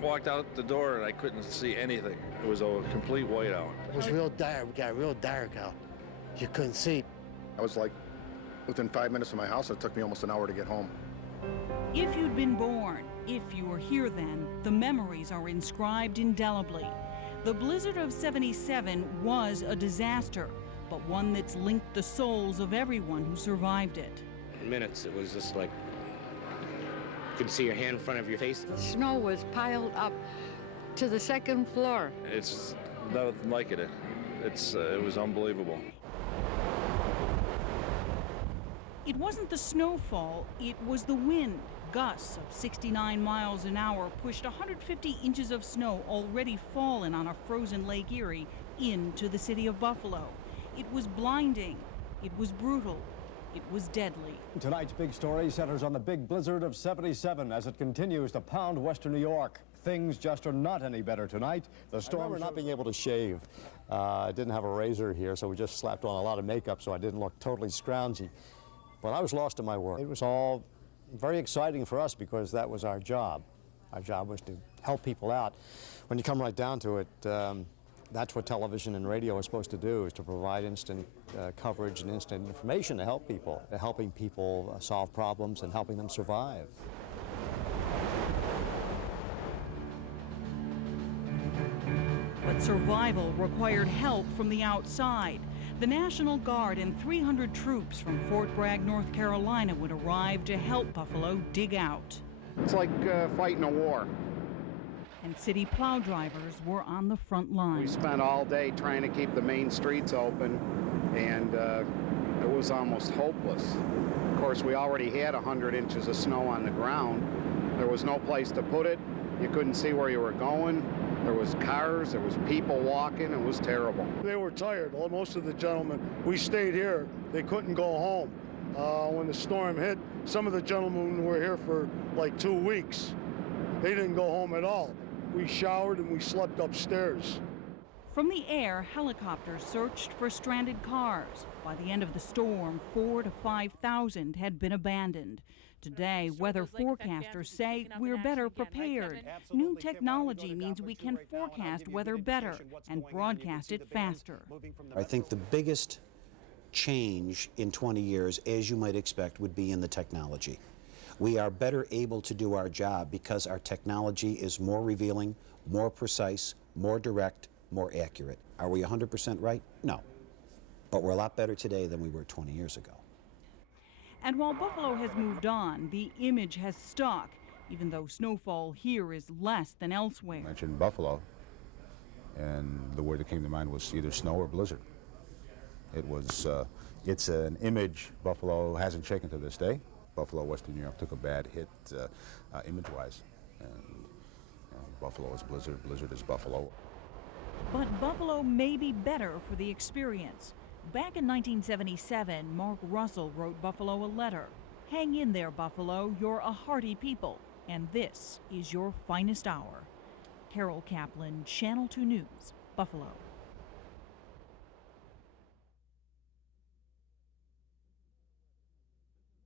walked out the door and I couldn't see anything. It was a complete whiteout. It was real dark. It got real dark out. You couldn't see. I was like within 5 minutes of my house. It took me almost an hour to get home. If you'd been born, if you were here then, the memories are inscribed indelibly. The blizzard of '77 was a disaster, but one that's linked the souls of everyone who survived it. In minutes, it was just like you could see your hand in front of your face. The snow was piled up to the second floor. It's nothing like it. It was unbelievable. It wasn't the snowfall, it was the wind. Gusts of 69 miles an hour pushed 150 inches of snow already fallen on a frozen Lake Erie into the city of Buffalo. It was blinding, it was brutal, it was deadly. Tonight's big story centers on the big blizzard of '77 as it continues to pound western New York. Things just are not any better tonight. The storm. I remember not being able to shave. I didn't have a razor here, so we just slapped on a lot of makeup so I didn't look totally scroungy. But I was lost in my work. It was all very exciting for us because that was our job. Our job was to help people out. When you come right down to it, that's what television and radio are supposed to do, is to provide instant coverage and instant information to help people, helping people solve problems and helping them survive. But survival required help from the outside. The National Guard and 300 troops from Fort Bragg, North Carolina would arrive to help Buffalo dig out. It's like fighting a war. And city plow drivers were on the front line. We spent all day trying to keep the main streets open, and it was almost hopeless. Of course, we already had 100 inches of snow on the ground. There was no place to put it. You couldn't see where you were going. There was cars, there was people walking. It was terrible. They were tired. Most of the gentlemen, we stayed here. They couldn't go home. When the storm hit, some of the gentlemen were here for like 2 weeks. They didn't go home at all. We showered and we slept upstairs. From the air, helicopters searched for stranded cars. By the end of the storm, 4,000 to 5,000 had been abandoned. Today, weather forecasters say we're better prepared. New technology means we can forecast weather better and broadcast it faster. I think the biggest change in 20 years, as you might expect, would be in the technology. We are better able to do our job because our technology is more revealing, more precise, more direct, more accurate. Are we 100% right? No. But we're a lot better today than we were 20 years ago. And while Buffalo has moved on, the image has stuck, even though snowfall here is less than elsewhere. I mentioned Buffalo, and the word that came to mind was either snow or blizzard. It's an image Buffalo hasn't shaken to this day. Buffalo, Western New York took a bad hit image-wise, and Buffalo is blizzard, blizzard is Buffalo. But Buffalo may be better for the experience. Back in 1977, Mark Russell wrote Buffalo a letter. Hang in there, Buffalo, you're a hearty people, and this is your finest hour. Carol Kaplan, Channel 2 News, Buffalo.